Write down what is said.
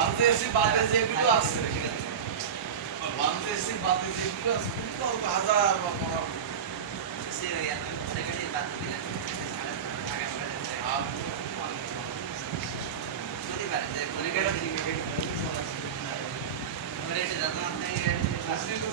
নেবে ওইটুকুই তো শোনো বাদে যেগুলো আছে বাংলাদেশি বাদে যেগুলো আছে কিন্তু অল্প হাজার বা পনেরো আর যত